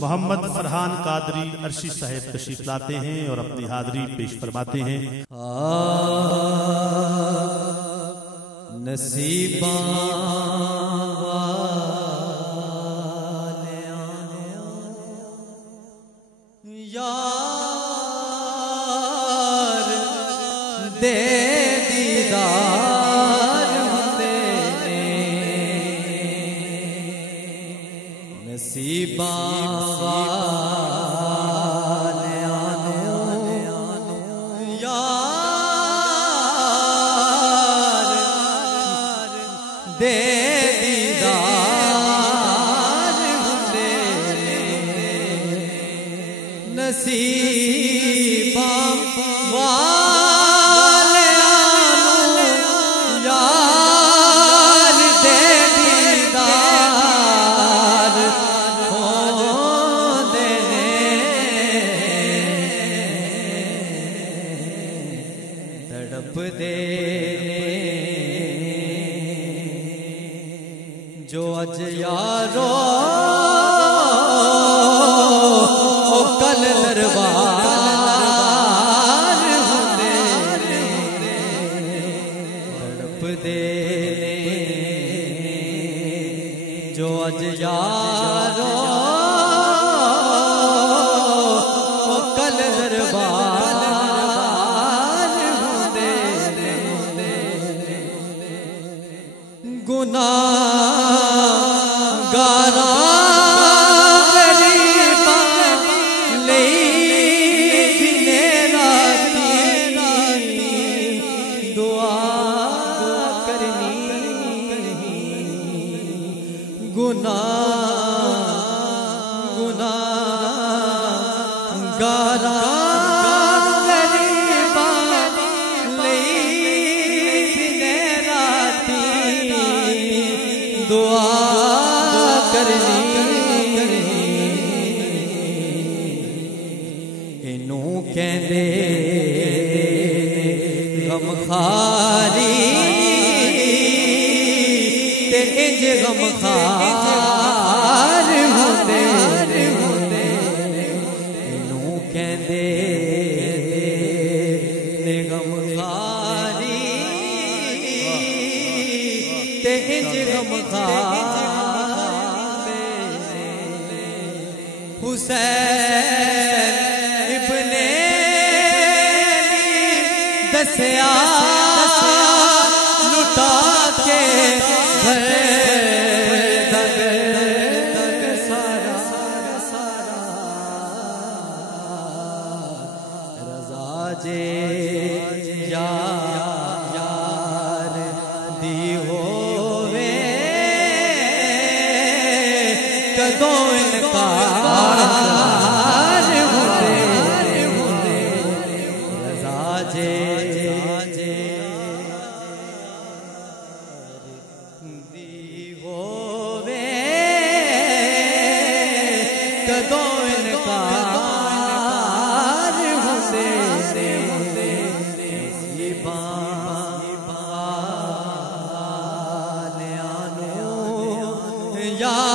मोहम्मद फरहान कादरी अर्शी साहब तशरीफ लाते हैं और अपनी हाजिरी पेश फरमाते हैं। नसीबा यार दे दीदार हुंदे ने नसीबा दे दीदार हुंदे नसीबा वाले यार दे दीदार होंदे तड़प दे जो अज यारो ओ कल दरबार हुंदे तड़प दे जो अज यारो ओ कल दरबार हुंदे गुनाह गारा गरीबा दिने राती दुआ करनी गुनाह गारा गरीबा दिने राती दुआ करनी इनू कहंदे गमखारी ते इंज गमखार हुंदे इनू कहंदे ने गमखारी ते इंज गमखार हुसैन इब्ने दसया लुटा के घर दग सारा रजा जे यार दी होवे कदों इनकार हुंदे रजा जे दी होवे कदों इनकार हुंदे नसीबा वालियां नूं यार